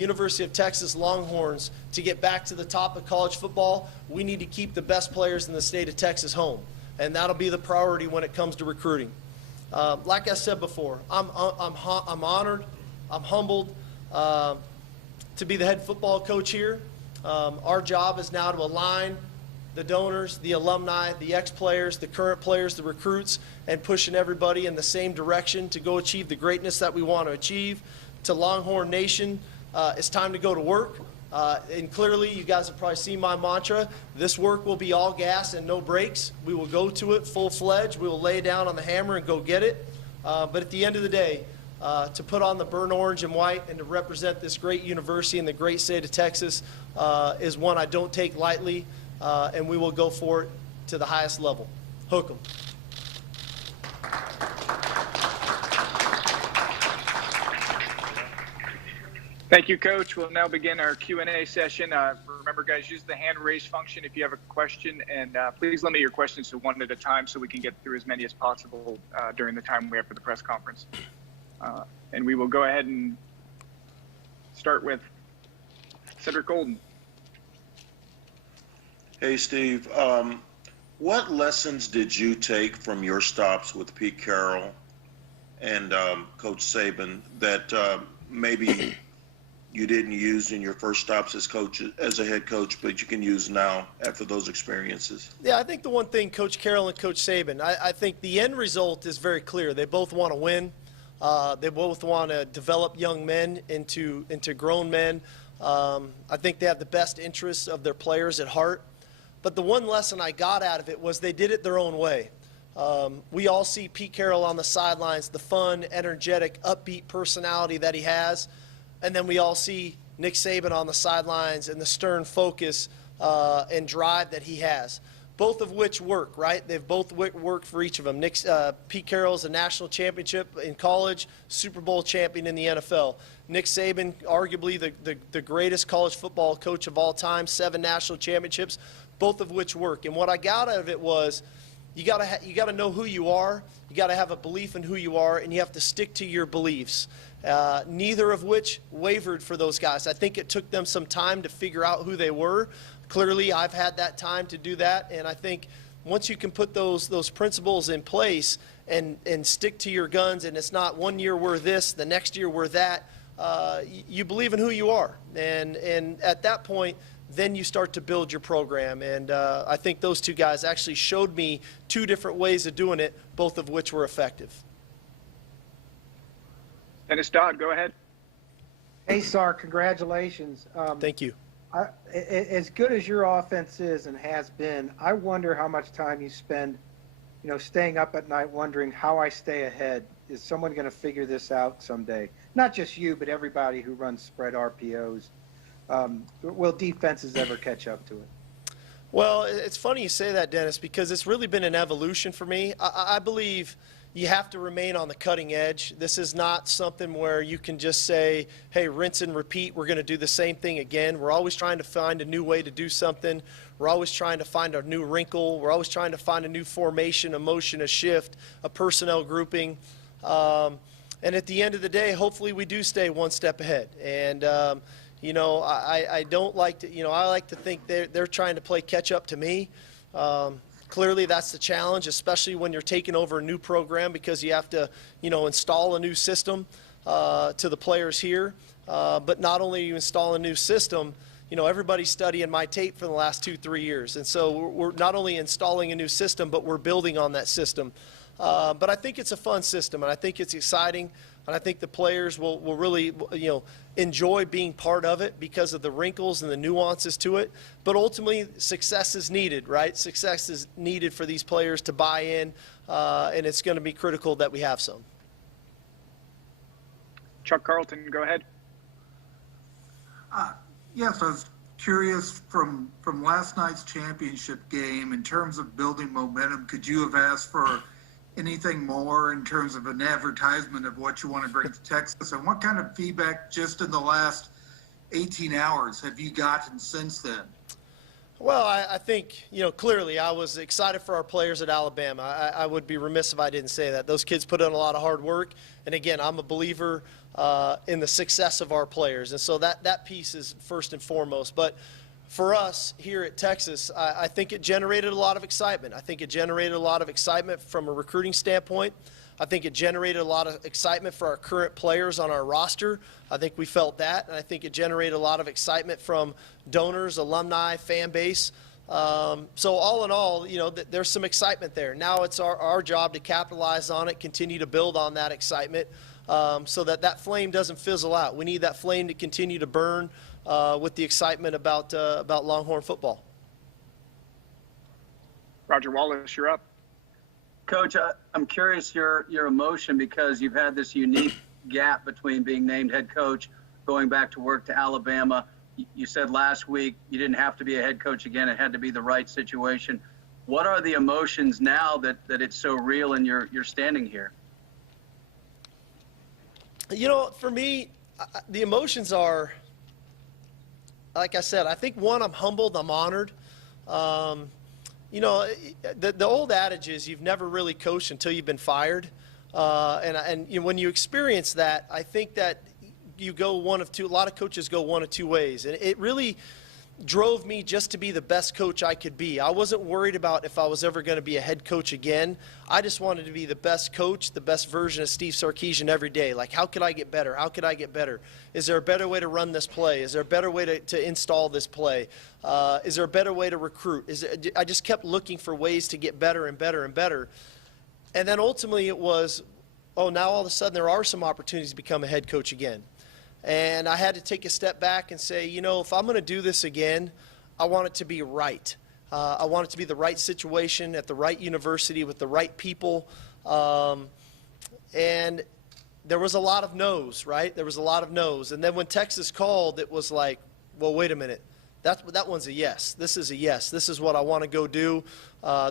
University of Texas Longhorns to get back to the top of college football, we need to keep the best players in the state of Texas home, and that'll be the priority when it comes to recruiting. Like I said before, I'm honored, I'm humbled to be the head football coach here. Our job is now to align the donors, the alumni, the ex-players, the current players, the recruits, and pushing everybody in the same direction to go achieve the greatness that we want to achieve. To Longhorn Nation, it's time to go to work. And clearly, you guys have probably seen my mantra. This work will be all gas and no brakes. We will go to it full-fledged. We will lay down on the hammer and go get it. But at the end of the day, to put on the burnt orange and white and to represent this great university in the great state of Texas is one I don't take lightly, and we will go for it to the highest level. Hook 'em. Thank you, Coach. We'll now begin our Q&A session. Remember, guys, use the hand raise function if you have a question, and please limit your questions to one at a time so we can get through as many as possible during the time we have for the press conference. And we will go ahead and start with Cedric Golden. Hey, Steve. What lessons did you take from your stops with Pete Carroll and Coach Saban that maybe you didn't use in your first stops as a head coach, but you can use now after those experiences? Yeah, I think the one thing, Coach Carroll and Coach Saban, I think the end result is very clear. They both want to win. They both want to develop young men into grown men. I think they have the best interests of their players at heart. But the one lesson I got out of it was they did it their own way. We all see Pete Carroll on the sidelines, the fun, energetic, upbeat personality that he has. And then we all see Nick Saban on the sidelines and the stern focus and drive that he has, both of which work, right? They've both worked for each of them. Pete Carroll's a national championship in college, Super Bowl champion in the NFL. Nick Saban, arguably the greatest college football coach of all time, 7 national championships, both of which work. And what I got out of it was you gotta know who you are, you gotta have a belief in who you are, and you have to stick to your beliefs. Neither of which wavered for those guys. I think it took them some time to figure out who they were. Clearly, I've had that time to do that, and I think once you can put those principles in place and stick to your guns, and it's not one year we're this, the next year we're that, you believe in who you are. And at that point, then you start to build your program. And I think those two guys actually showed me 2 different ways of doing it, both of which were effective. Dennis Dodd, go ahead. Hey, Sark, congratulations. Thank you. As good as your offense is and has been, I wonder how much time you spend, staying up at night wondering how I stay ahead. Is someone going to figure this out someday? Not just you, but everybody who runs spread RPOs. Will defenses ever catch up to it? Well, it's funny you say that, Dennis, because it's really been an evolution for me. I believe you have to remain on the cutting edge. This is not something where you can just say, hey, rinse and repeat, we're going to do the same thing again. We're always trying to find a new way to do something. We're always trying to find a new wrinkle. We're always trying to find a new formation, a motion, a shift, a personnel grouping. And at the end of the day, hopefully we do stay one step ahead. And, I don't like to, I like to think they're trying to play catch up to me. Clearly, that's the challenge, especially when you're taking over a new program, because you have to, install a new system to the players here. But not only you install a new system, everybody's studying my tape for the last 2-3 years. And so we're not only installing a new system, but we're building on that system. But I think it's a fun system, and I think it's exciting. And I think the players will really, enjoy being part of it because of the wrinkles and the nuances to it. But ultimately, success is needed, right? Success is needed for these players to buy in, and it's going to be critical that we have some. Chuck Carlton, go ahead. Yes, I was curious from last night's championship game, in terms of building momentum, could you have asked for anything more in terms of an advertisement of what you want to bring to Texas? And what kind of feedback just in the last 18 hours have you gotten since then? Well, I think, clearly I was excited for our players at Alabama. I would be remiss if I didn't say that. Those kids put in a lot of hard work. And again, I'm a believer in the success of our players. And so that piece is first and foremost. But for us here at Texas, I think it generated a lot of excitement. I think it generated a lot of excitement from a recruiting standpoint. I think it generated a lot of excitement for our current players on our roster. I think we felt that, and I think it generated a lot of excitement from donors, alumni, fan base. So all in all, there's some excitement there. Now it's our job to capitalize on it, continue to build on that excitement, so that flame doesn't fizzle out. We need that flame to continue to burn with the excitement about Longhorn football. Roger Wallace, you're up. Coach, I'm curious your emotion, because you've had this unique gap between being named head coach, going back to work to Alabama. You said last week you didn't have to be a head coach again. It had to be the right situation. What are the emotions now that it's so real and you're standing here? For me, the emotions are, like I said, I think, one, I'm humbled, I'm honored. The old adage is you've never really coached until you've been fired. And when you experience that, I think that you go one of two. A lot of coaches go one of two ways. And it really drove me just to be the best coach I could be. I wasn't worried about if I was ever going to be a head coach again. I just wanted to be the best coach, the best version of Steve Sarkisian every day. Like, how could I get better? How could I get better? Is there a better way to run this play? Is there a better way to install this play? Is there a better way to recruit? I just kept looking for ways to get better and better and better. And then ultimately it was, now all of a sudden there are some opportunities to become a head coach again. And I had to take a step back and say, if I'm going to do this again, I want it to be right. I want it to be the right situation at the right university with the right people. And there was a lot of no's, right? There was a lot of no's. And then when Texas called, it was like, well, wait a minute. That one's a yes. This is a yes. This is what I want to go do.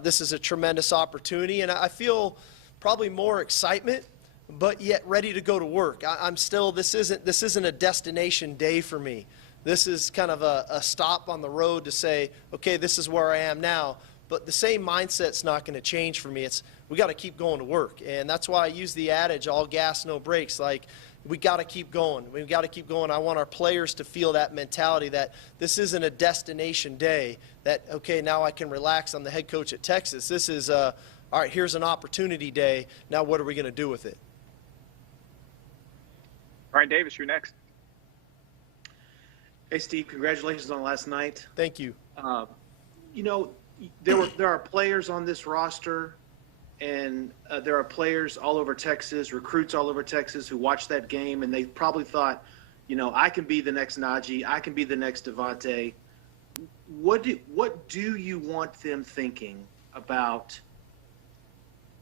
This is a tremendous opportunity. And I feel probably more excitement, but yet ready to go to work. I'm still, this isn't a destination day for me. This is kind of a stop on the road to say, okay, this is where I am now. But the same mindset's not going to change for me. We got to keep going to work. And that's why I use the adage, all gas, no brakes. Like, we got to keep going. We've got to keep going. I want our players to feel that mentality that this isn't a destination day, that, okay, now I can relax. I'm the head coach at Texas. This is, all right, here's an opportunity day. Now what are we going to do with it? Brian Davis, you're next. Hey, Steve, congratulations on last night. Thank you. There are players on this roster, and there are players all over Texas, recruits all over Texas who watched that game, and they probably thought, I can be the next Najee, I can be the next Devontae. What do you want them thinking about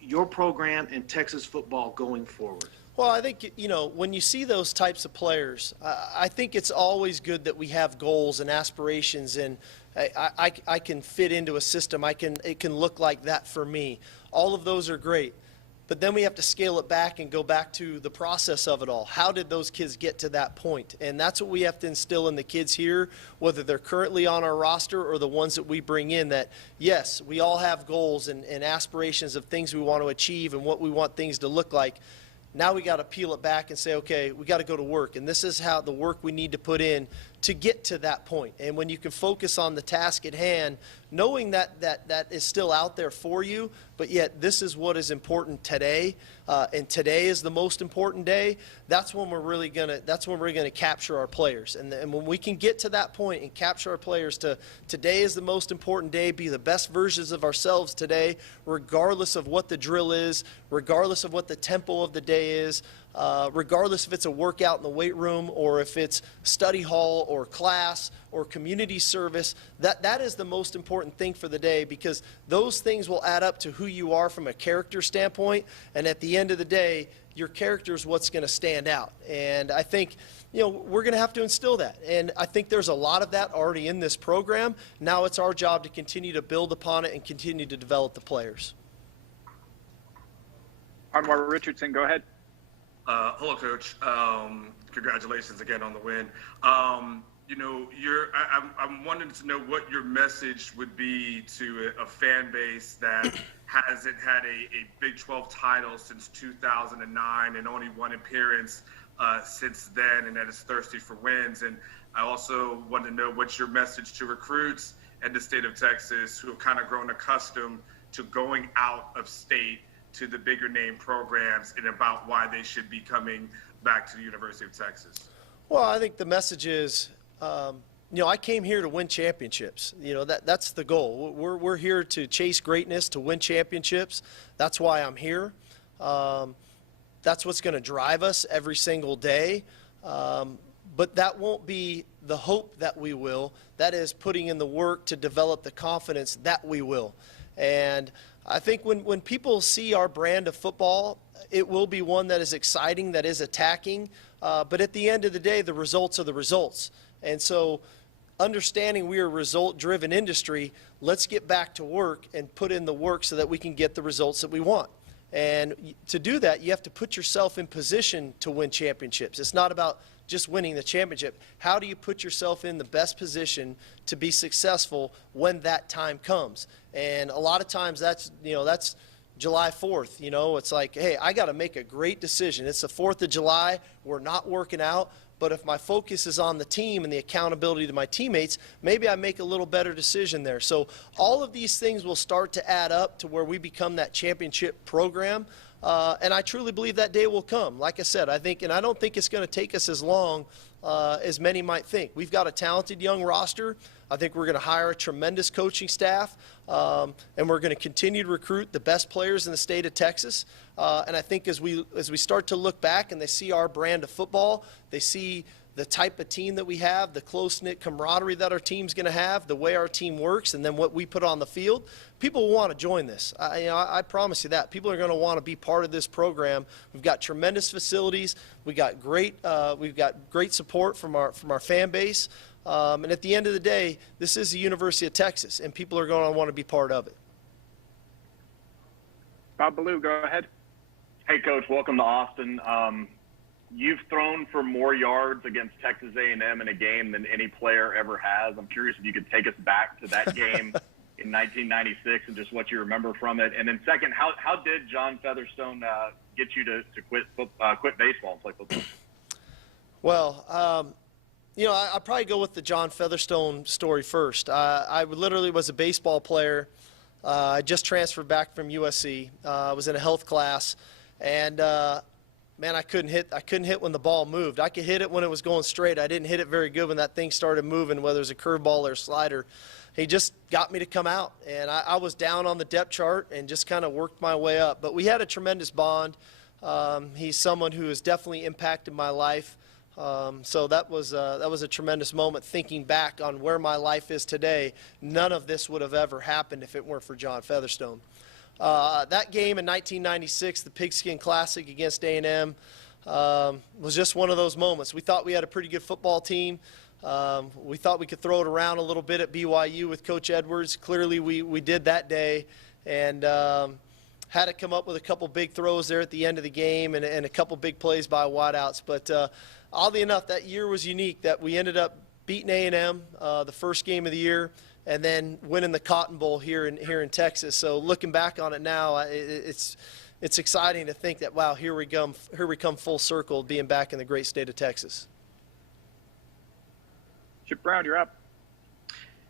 your program and Texas football going forward? Well, I think, when you see those types of players, I think it's always good that we have goals and aspirations, and I can fit into a system. It can look like that for me. All of those are great. But then we have to scale it back and go back to the process of it all. How did those kids get to that point? And that's what we have to instill in the kids here, whether they're currently on our roster or the ones that we bring in, that, yes, we all have goals and aspirations of things we want to achieve and what we want things to look like. Now we got to peel it back and say, okay, we got to go to work. And this is how the work we need to put in to get to that point. And when you can focus on the task at hand, knowing that is still out there for you, but yet this is what is important today, and today is the most important day, that's when we're really gonna capture our players. And when we can get to that point and capture our players to today is the most important day, be the best versions of ourselves today, regardless of what the drill is, regardless of what the tempo of the day is, regardless if it's a workout in the weight room or if it's study hall or class or community service, that is the most important thing for the day, because those things will add up to who you are from a character standpoint. And at the end of the day, your character is what's going to stand out. And I think, we're going to have to instill that. And I think there's a lot of that already in this program. Now it's our job to continue to build upon it and continue to develop the players. Anwar Richardson, go ahead. Hello, Coach. Congratulations again on the win. I'm wanting to know what your message would be to a fan base that hasn't had a Big 12 title since 2009 and only one appearance since then, and that is thirsty for wins. And I also want to know what's your message to recruits in the state of Texas who have kind of grown accustomed to going out of state to the bigger name programs, and about why they should be coming back to the University of Texas. Well, I think the message is, I came here to win championships. That's the goal. We're here to chase greatness, to win championships. That's why I'm here. That's what's going to drive us every single day. But that won't be the hope that we will. That is putting in the work to develop the confidence that we will. And I think when people see our brand of football, it will be one that is exciting, that is attacking. But at the end of the day, the results are the results. And so understanding we are a result-driven industry, let's get back to work and put in the work so that we can get the results that we want. And to do that, you have to put yourself in position to win championships. It's not about just winning the championship. How do you put yourself in the best position to be successful when that time comes? And a lot of times that's July 4th. It's like, hey, I got to make a great decision. It's the 4th of July. We're not working out. But if my focus is on the team and the accountability to my teammates, maybe I make a little better decision there. So all of these things will start to add up to where we become that championship program. And I truly believe that day will come. Like I said, I don't think it's going to take us as long as many might think. We've got a talented young roster. I think we're going to hire a tremendous coaching staff, and we're going to continue to recruit the best players in the state of Texas. And I think as we start to look back and they see our brand of football, they see the type of team that we have, the close-knit camaraderie that our team's going to have, the way our team works, and then what we put on the field, people will want to join this. I promise you that. People are going to want to be part of this program. We've got tremendous facilities. We've got great support from our fan base. And at the end of the day, this is the University of Texas, and people are going to want to be part of it. Bob Ballou, go ahead. Hey, Coach, welcome to Austin. You've thrown for more yards against Texas A&M in a game than any player ever has. I'm curious if you could take us back to that game in 1996 and just what you remember from it. And then second, how did John Featherstone get you to quit baseball and play football? Well, I'll probably go with the John Featherstone story first. I literally was a baseball player. I just transferred back from USC. I was in a health class, and man, I couldn't hit when the ball moved. I could hit it when it was going straight. I didn't hit it very good when that thing started moving, whether it was a curveball or a slider. He just got me to come out, and I was down on the depth chart and just kind of worked my way up. But we had a tremendous bond. He's someone who has definitely impacted my life. So that was a tremendous moment thinking back on where my life is today. None of this would have ever happened if it weren't for John Featherstone. That game in 1996, the Pigskin Classic against A&M, was just one of those moments. We thought we had a pretty good football team. We thought we could throw it around a little bit at BYU with Coach Edwards. Clearly we did that day, and had to come up with a couple big throws there at the end of the game and a couple big plays by wideouts. But oddly enough, that year was unique that we ended up beating A&M the first game of the year, and then winning the Cotton Bowl here in Texas. So looking back on it now, it's exciting to think that, wow, here we come full circle, being back in the great state of Texas. Chip Brown, you're up.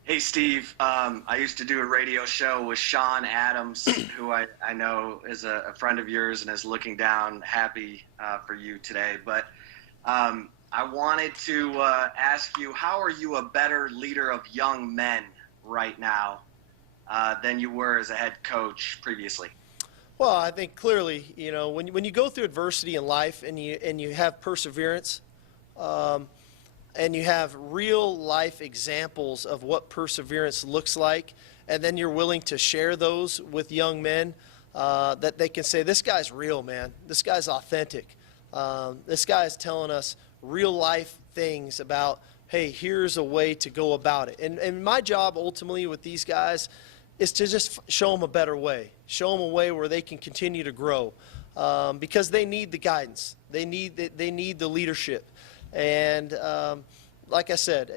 Hey, Steve. I used to do a radio show with Sean Adams, who I know is a friend of yours and is looking down happy for you today. But I wanted to ask you, how are you a better leader of young men right now than you were as a head coach previously? Well, I think clearly, when you go through adversity in life and you have perseverance, and you have real life examples of what perseverance looks like, and then you're willing to share those with young men, that they can say, this guy's real, man. This guy's authentic. This guy's telling us real life things about, hey, here's a way to go about it. And my job ultimately with these guys is to just show them a better way, show them a way where they can continue to grow, because they need the guidance. They need the leadership. And like I said,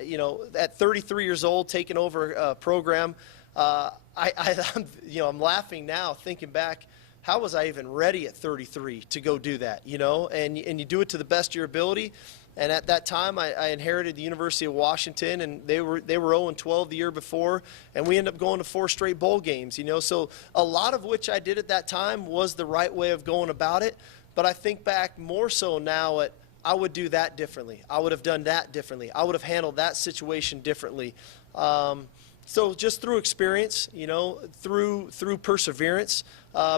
at 33 years old, taking over a program, I'm laughing now, thinking back. how was I even ready at 33 to go do that, you know? And you do it to the best of your ability. And at that time, I inherited the University of Washington, and they were 0-12 the year before, and we ended up going to 4 straight bowl games, you know. So a lot of which I did at that time was the right way of going about it. But I think back more so now at I would do that differently. I would have done that differently. I would have handled that situation differently. So just through experience, you know, through perseverance,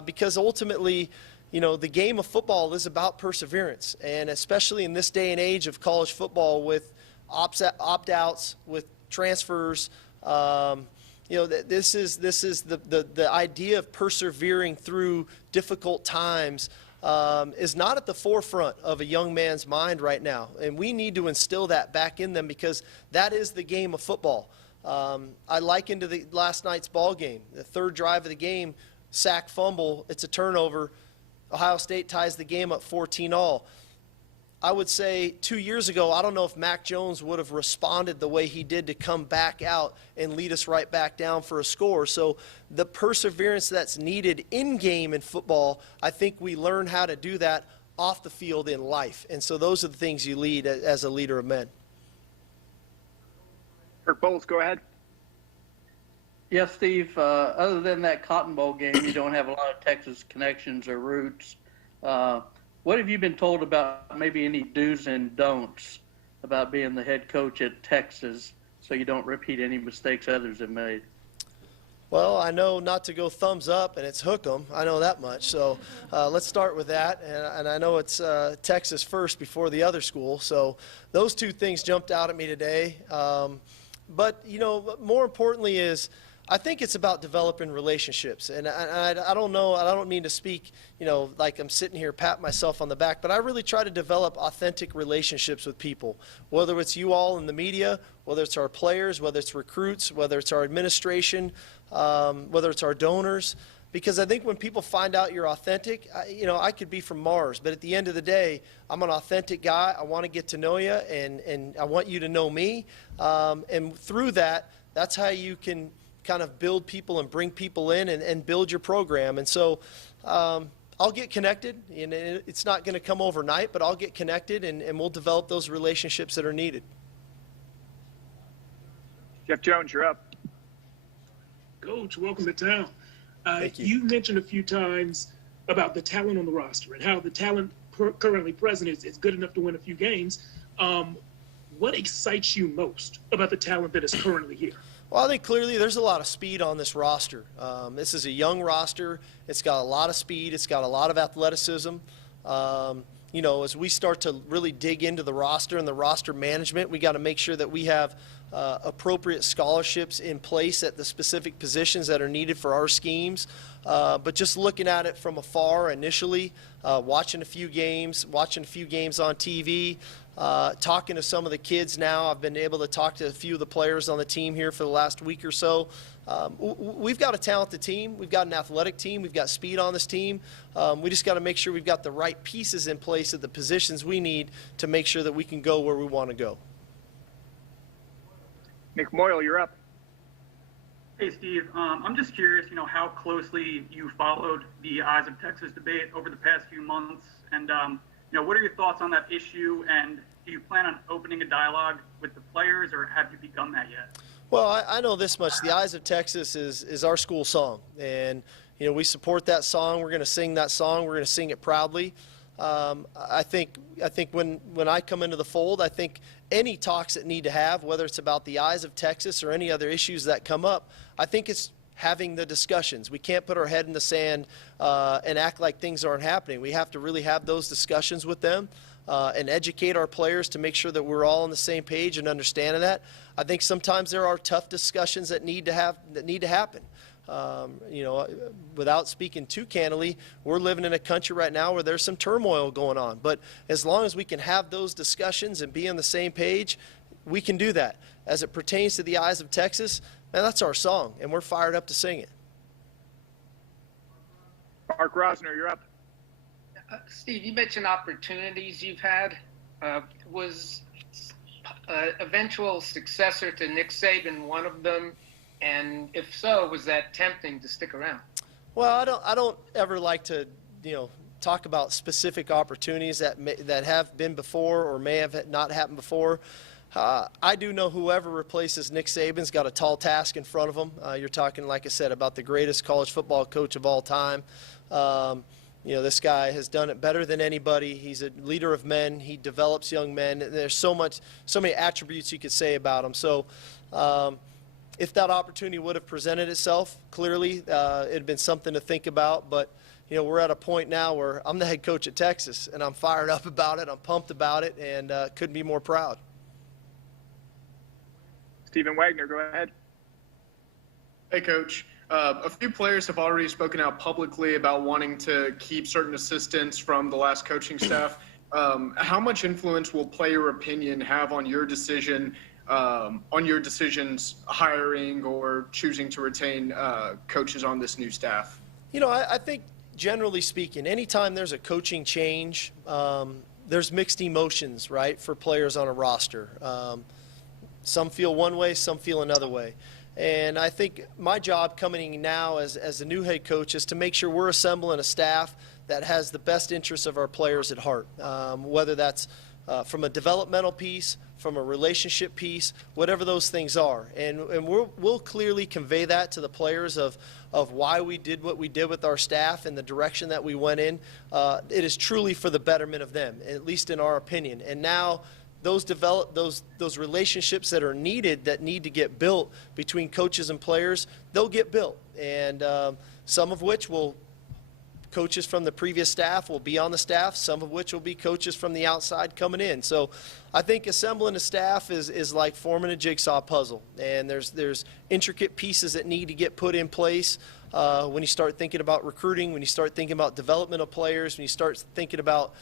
because ultimately, you know, the game of football is about perseverance, and especially in this day and age of college football with opt-outs, with transfers, you know, this is the idea of persevering through difficult times is not at the forefront of a young man's mind right now, and we need to instill that back in them because that is the game of football. I likened to the last night's ball game, the third drive of the game, sack fumble, it's a turnover. Ohio State ties the game up 14-all. I would say 2 years ago, I don't know if Mac Jones would have responded the way he did to come back out and lead us right back down for a score. So the perseverance that's needed in-game in football, I think we learn how to do that off the field in life. And so those are the things you lead as a leader of men. Kirk Bowles, go ahead. Yes, Steve, other than that Cotton Bowl game, you don't have a lot of Texas connections or roots. What have you been told about maybe any do's and don'ts about being the head coach at Texas so you don't repeat any mistakes others have made? Well, I know not to go thumbs up, and it's hook 'em. I know that much. So let's start with that. And I know it's Texas first before the other school. So those two things jumped out at me today. But, you know, more importantly is I think it's about developing relationships. And I don't know, I don't mean to speak, you know, like I'm sitting here patting myself on the back, but I really try to develop authentic relationships with people, whether it's you all in the media, whether it's our players, whether it's recruits, whether it's our administration, whether it's our donors. Because I think when people find out you're authentic, you know, I could be from Mars, but at the end of the day, I'm an authentic guy. I want to get to know you, and I want you to know me. And through that, that's how you can kind of build people and bring people in and build your program. And so I'll get connected, and it's not going to come overnight, but I'll get connected, and we'll develop those relationships that are needed. Jeff Jones, you're up. Coach, welcome to town. Thank you. You mentioned a few times about the talent on the roster and how the talent currently present is good enough to win a few games. What excites you most about the talent that is currently here? Well, I think clearly there's a lot of speed on this roster. This is a young roster. It's got a lot of speed. It's got a lot of athleticism. You know, as we start to really dig into the roster and the roster management, we got to make sure that we have appropriate scholarships in place at the specific positions that are needed for our schemes. But just looking at it from afar initially, watching a few games on TV, talking to some of the kids now. I've been able to talk to a few of the players on the team here for the last week or so. We've got a talented team. We've got an athletic team. We've got speed on this team. We just got to make sure we've got the right pieces in place at the positions we need to make sure that we can go where we want to go. Nick Moyle, you're up. Hey, Steve. I'm just curious, you know, how closely you followed the Eyes of Texas debate over the past few months, and you know, what are your thoughts on that issue, and do you plan on opening a dialogue with the players, or have you begun that yet? Well, I know this much. The Eyes of Texas is our school song, and you know we support that song. We're going to sing that song. We're going to sing it proudly. I think when I come into the fold, I think any talks that need to have, whether it's about the Eyes of Texas or any other issues that come up, I think it's having the discussions. We can't put our head in the sand and act like things aren't happening. We have to really have those discussions with them and educate our players to make sure that we're all on the same page and understanding that. I think sometimes there are tough discussions that need to happen. You know, without speaking too candidly, we're living in a country right now where there's some turmoil going on. But as long as we can have those discussions and be on the same page, we can do that. As it pertains to the Eyes of Texas, man, that's our song, and we're fired up to sing it. Mark Rosner, you're up. Steve, you mentioned opportunities you've had. Was eventual successor to Nick Saban one of them? And if so, was that tempting to stick around? Well, I don't ever like to, talk about specific opportunities that have been before or may have not happened before. I do know whoever replaces Nick Saban's got a tall task in front of him. You're talking, like I said, about the greatest college football coach of all time. This guy has done it better than anybody. He's a leader of men. He develops young men. There's so many attributes you could say about him. So if that opportunity would have presented itself, clearly it had been something to think about. But, we're at a point now where I'm the head coach at Texas, and I'm fired up about it. I'm pumped about it, and couldn't be more proud. Stephen Wagner, go ahead. Hey, Coach. A few players have already spoken out publicly about wanting to keep certain assistants from the last coaching staff. How much influence will player opinion have on your decisions hiring or choosing to retain coaches on this new staff? I think generally speaking, anytime there's a coaching change, there's mixed emotions, right, for players on a roster. Some feel one way, some feel another way. And I think my job coming in now as the new head coach is to make sure we're assembling a staff that has the best interests of our players at heart, whether that's from a developmental piece, from a relationship piece, whatever those things are. And we'll clearly convey that to the players of why we did what we did with our staff and the direction that we went in. It is truly for the betterment of them, at least in our opinion. And now those relationships that are needed, that need to get built between coaches and players, they'll get built. And some of which coaches from the previous staff will be on the staff, some of which will be coaches from the outside coming in. So I think assembling a staff is like forming a jigsaw puzzle, and there's intricate pieces that need to get put in place when you start thinking about recruiting, when you start thinking about development of players, when you start thinking about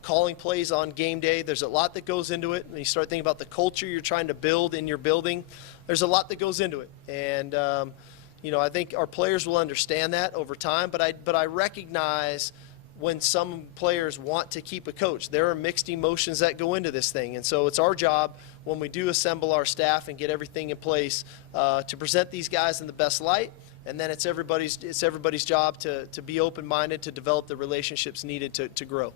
calling plays on game day. There's a lot that goes into it. When you start thinking about the culture you're trying to build in your building, there's a lot that goes into it. And I think our players will understand that over time, but I recognize when some players want to keep a coach. There are mixed emotions that go into this thing, and so it's our job when we do assemble our staff and get everything in place to present these guys in the best light, and then it's everybody's job to be open-minded, to develop the relationships needed to grow.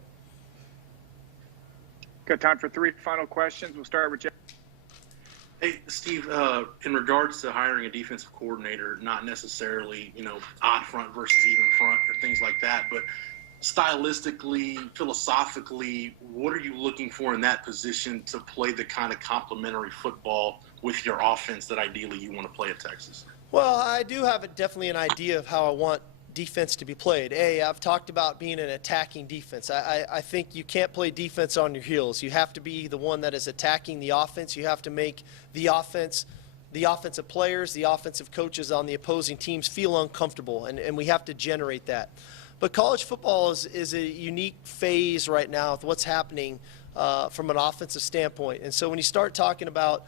Got time for 3 final questions. We'll start with Jeff. Hey, Steve, in regards to hiring a defensive coordinator, not necessarily, odd front versus even front or things like that, but stylistically, philosophically, what are you looking for in that position to play the kind of complementary football with your offense that ideally you want to play at Texas? Well, I do have definitely an idea of how I want defense to be played. I've talked about being an attacking defense. I think you can't play defense on your heels. You have to be the one that is attacking the offense. You have to make the offensive players, the offensive coaches on the opposing teams feel uncomfortable, and we have to generate that. But college football is a unique phase right now with what's happening from an offensive standpoint. And so when you start talking about,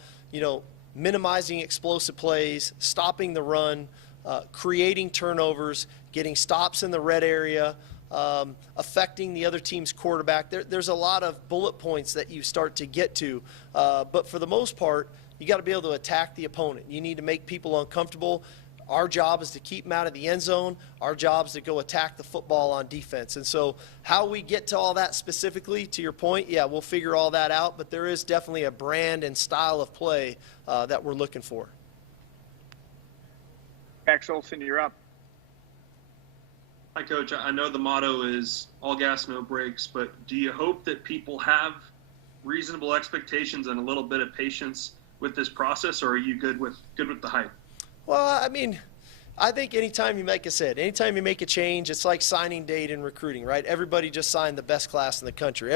minimizing explosive plays, stopping the run, creating turnovers, getting stops in the red area, affecting the other team's quarterback. There's a lot of bullet points that you start to get to. But for the most part, you got to be able to attack the opponent. You need to make people uncomfortable. Our job is to keep them out of the end zone. Our job is to go attack the football on defense. And so how we get to all that specifically, to your point, yeah, we'll figure all that out. But there is definitely a brand and style of play that we're looking for. Max Olson, you're up. Hi, Coach. I know the motto is all gas, no brakes, but do you hope that people have reasonable expectations and a little bit of patience with this process, or are you good with the hype? Well, I mean, I think anytime you make a change, it's like signing date in recruiting, right? Everybody just signed the best class in the country.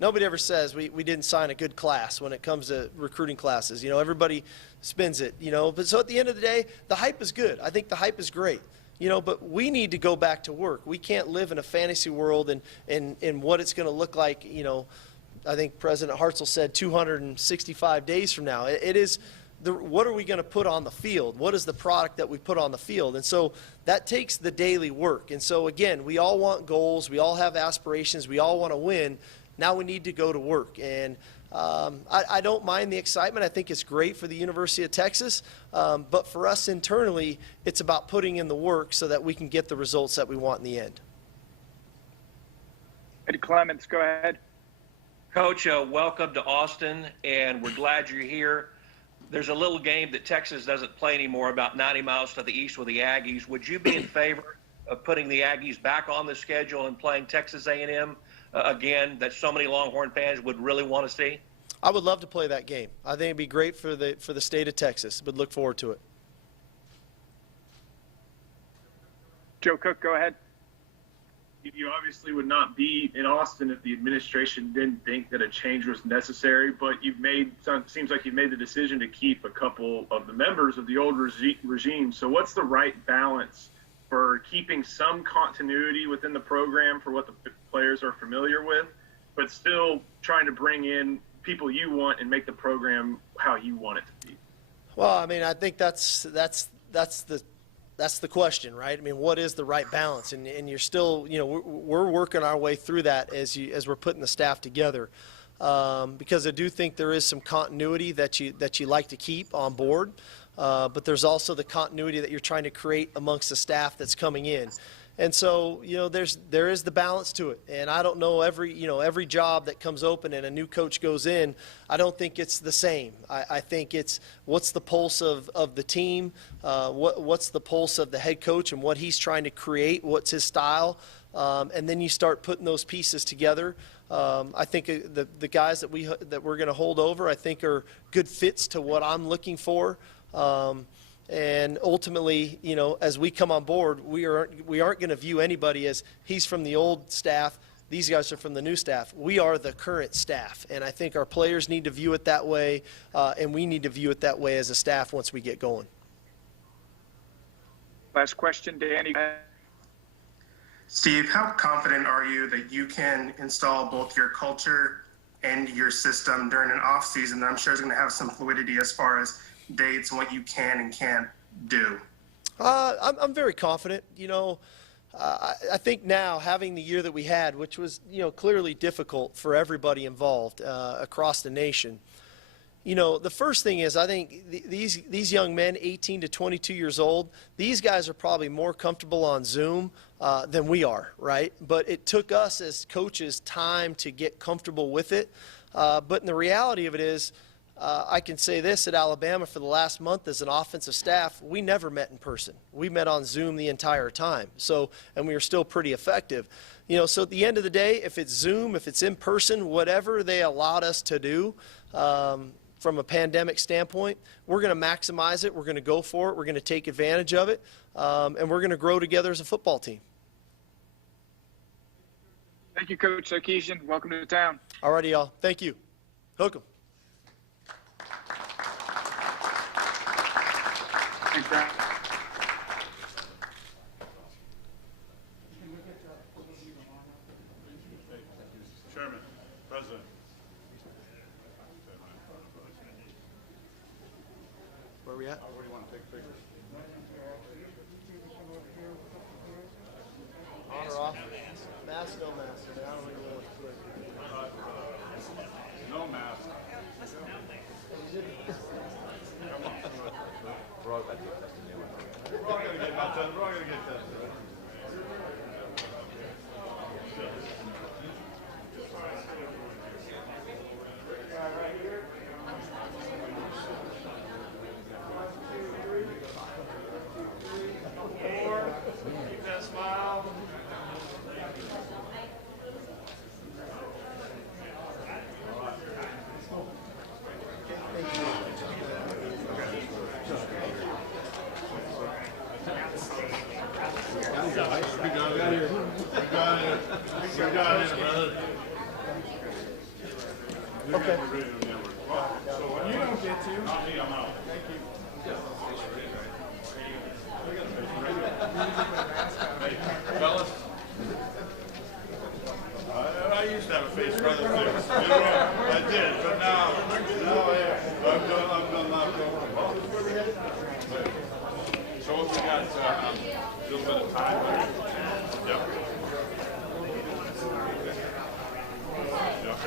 Nobody ever says we didn't sign a good class when it comes to recruiting classes. Everybody spins it, But so at the end of the day, the hype is good. I think the hype is great. But we need to go back to work. We can't live in a fantasy world and what it's going to look like, I think President Hartzell said 265 days from now. It is what are we going to put on the field? What is the product that we put on the field? And so that takes the daily work. And so, again, we all want goals. We all have aspirations. We all want to win. Now we need to go to work. And I don't mind the excitement. I think it's great for the University of Texas. But for us internally, it's about putting in the work so that we can get the results that we want in the end. Eddie Clements, go ahead. Coach, welcome to Austin, and we're glad you're here. There's a little game that Texas doesn't play anymore about 90 miles to the east with the Aggies. Would you be in favor of putting the Aggies back on the schedule and playing Texas A&M again, that so many Longhorn fans would really want to see? I would love to play that game. I think it'd be great for the state of Texas, but look forward to it. Joe Cook, go ahead. You obviously would not be in Austin if the administration didn't think that a change was necessary, but seems like you've made the decision to keep a couple of the members of the old regime. So what's the right balance for keeping some continuity within the program for what the players are familiar with, but still trying to bring in people you want and make the program how you want it to be? Well, I mean, I think that's the question, right? I mean, what is the right balance? And you're still, we're working our way through that as we're putting the staff together, because I do think there is some continuity that you like to keep on board, but there's also the continuity that you're trying to create amongst the staff that's coming in. And so, there is the balance to it. And I don't know every job that comes open and a new coach goes in, I don't think it's the same. I think it's what's the pulse of the team, what's the pulse of the head coach and what he's trying to create, what's his style, and then you start putting those pieces together. I think the guys that we're going to hold over, I think, are good fits to what I'm looking for. And ultimately, as we come on board, we aren't going to view anybody as he's from the old staff, these guys are from the new staff. We are the current staff, and I think our players need to view it that way, and we need to view it that way as a staff once we get going. Last question, Danny. Steve, how confident are you that you can install both your culture and your system during an off season that I'm sure is going to have some fluidity as far as dates and what you can and can't do? I'm very confident. I think now, having the year that we had, which was clearly difficult for everybody involved across the nation, the first thing is I think these young men, 18 to 22 years old, these guys are probably more comfortable on Zoom than we are, right? But it took us as coaches time to get comfortable with it. But the reality of it is, I can say this, at Alabama for the last month as an offensive staff, we never met in person. We met on Zoom the entire time. And we were still pretty effective. So at the end of the day, if it's Zoom, if it's in person, whatever they allowed us to do from a pandemic standpoint, we're going to maximize it. We're going to go for it. We're going to take advantage of it. And we're going to grow together as a football team. Thank you, Coach Sarkisian. Welcome to the town. All righty, y'all. Thank you. Hook 'em. Thanks, Brian. Chairman, President. Where are we at? Where do you want to take pictures? On or off? Mask, no mask. I don't even know what No mask. We're all going to get tested. We're all going to get tested. We're all going to get tested. Keep that smile. Okay. So when you don't get to, I'm out. Thank you. Hey, fellas. I used to have a face for other things. I did, but now I'm done not going. So if we got a little bit of time. Yep. Yep.